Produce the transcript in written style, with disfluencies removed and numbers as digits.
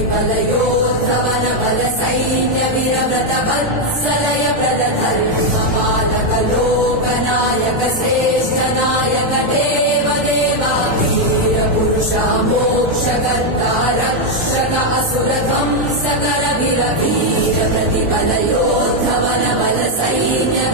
प्रतिफलयोद्धवन बल सैन्य वीरव्रत वत्सलय प्रदधर्म पादक लोकनायक श्रेष्ठ नायक देव देवा वीर पुरुष मोक्षकर्ता रक्षक असुर ध्वंसकर वीर वीर प्रतिफलयोद्धवन बल सैन्य